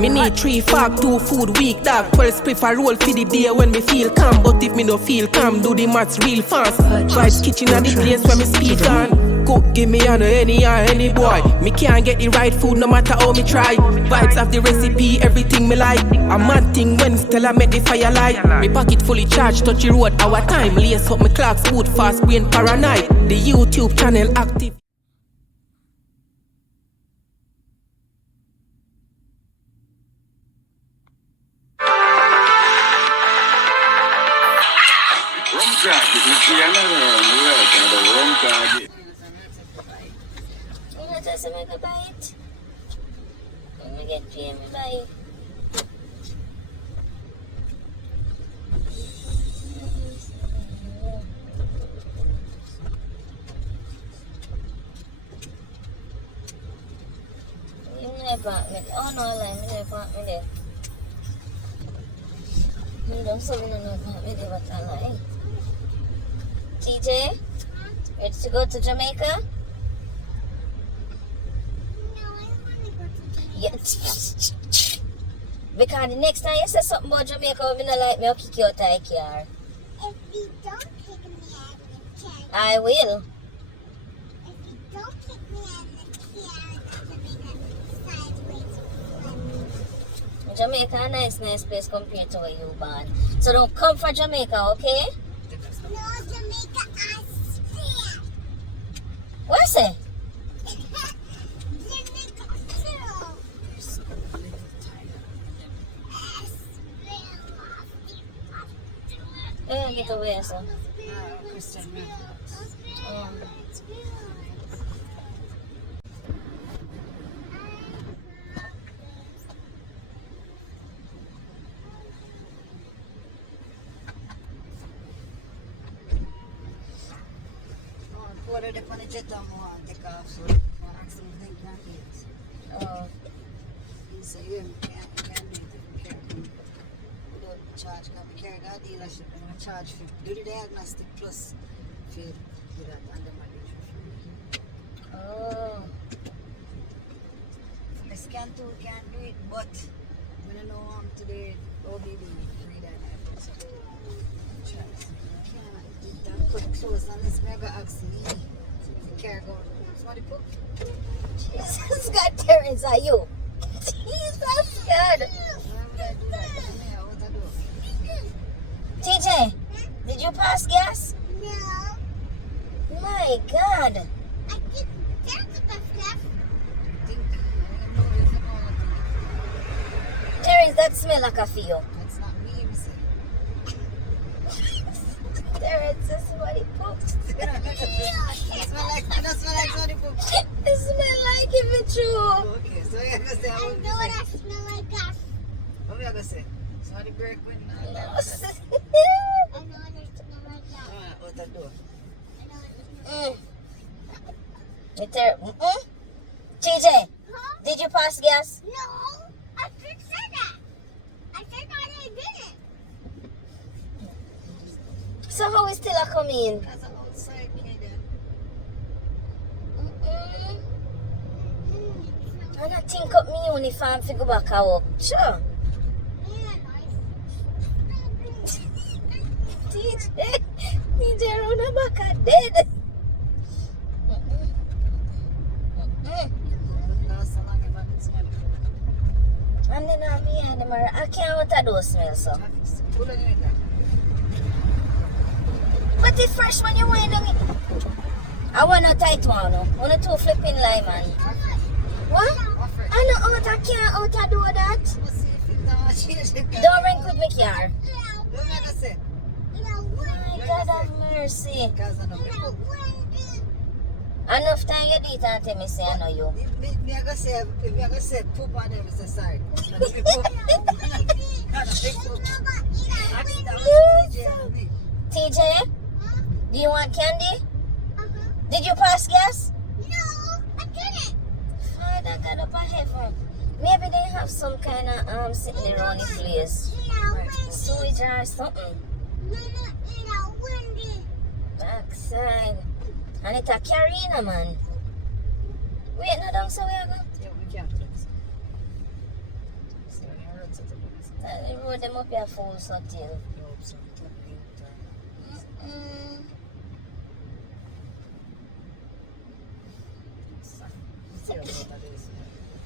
Me need 3 fag, 2 food week, dog. 12 spliff a roll for the day when me feel calm. But if me no feel calm, do the maths real fast. Vibes kitchen at the place where me speed on. Cook, give me on any boy. Me can't get the right food no matter how me try. Vibes of the recipe, everything me like. A mad thing when Stella make the fire light. Me pocket fully charged, touch the road, our time. Lace up me clocks, food fast, brain paranoid. The YouTube channel active. Just make a bite. Let me get Jamie bite. You in the apartment? Oh no, I'm in the apartment there. You don't say in the apartment there, but I like. TJ, ready to go to Jamaica? Yes. Because the next time you say something about Jamaica, I'm not like me, I'll kick you out of the car. If you don't kick me out of the car, I will. if you don't kick me out of the car, I'm going to sideways. Jamaica a nice place compared to where you born. So don't come for Jamaica, okay? No, Jamaica, I swear. What's it? Get away, sir. What are the funny jet on take off so accident can't do it. Oh. He said you can't do it if you can't without charge because we carry that dealership and we charge for do the diagnostic plus for do that and the mileage. Oh. The scan tool can't do it, but we don't know today OBD free that so can't that quick close unless mega accident. Carry go. Somebody put. Jesus, God, Terrence, are you? Jesus, God. TJ, did you pass gas? No, My God. I think that's the best. Terrence, that smell like a feel. That's not me, you see. Terrence, this somebody pooped. That's what I told you. It smell like it, true. Okay, so you're gonna say, I know that smell like gas. what are you gonna say? Somebody break when I know that smell like gas. Out the door. I know that smell. TJ, Huh? did you pass gas? No, I just said that. I said that I didn't. So how is still a come in? That's an outside kid. I gotta think up my uniform to go back and work. Sure. TJ run the back and dead. And then me and them I can't want to do smell so. But it's fresh when you wear them. I want a tight one, no. I want a 2 flipping line, man. What? I know out I can't out I do that. Don't ring with me car. My God have mercy. Enough time you do it and tell me say I know you. Me I gonna say poop on them, say sorry. TJ, do you want candy? Did you pass gas? No, I didn't. Father God up in heaven. Maybe they have some kind of sitting around the place. Sewage or something. Backside. And it's a carina, man. Wait, no, down so we are going. Yeah, we can't. set up. The road them up here full so till. You hope so. It can be Mm. See how hot that is.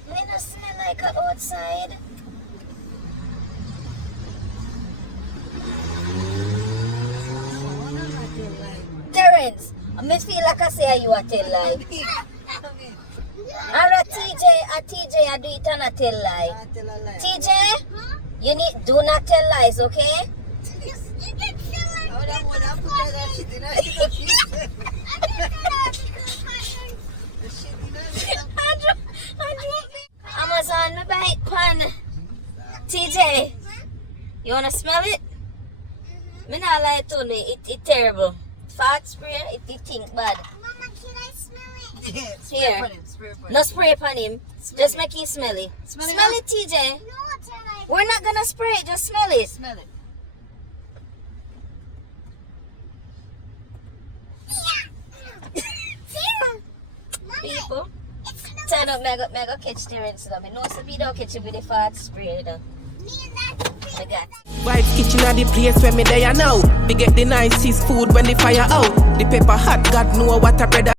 Me no smell like a outside. Oh, no, not tell lie, man. Terence, me feel like I say you a tell lie. Or a TJ I do it and a tell lie. Not tell a lie. TJ, you need do not tell lies, okay? How that one I put that shit in her face? The shit in her face. Amazon, me buy it pan. TJ, you wanna smell it? Me not lie to you, it terrible. Fat spray, it think bad. Mama, can I smell it? Yeah, Here. spray for him, spray for him. No spray upon him. Just make it smelly. Smell Smell it it, TJ. No, it's like We're not gonna spray it, just smell it. Smell it. People, turn up, mega catch Terence. I know some people don't catch it with the fat spray. Though. I got Vibes kitchen at the place where me there now. We get the nicest food when the fire out. The pepper hot, God know what a bread.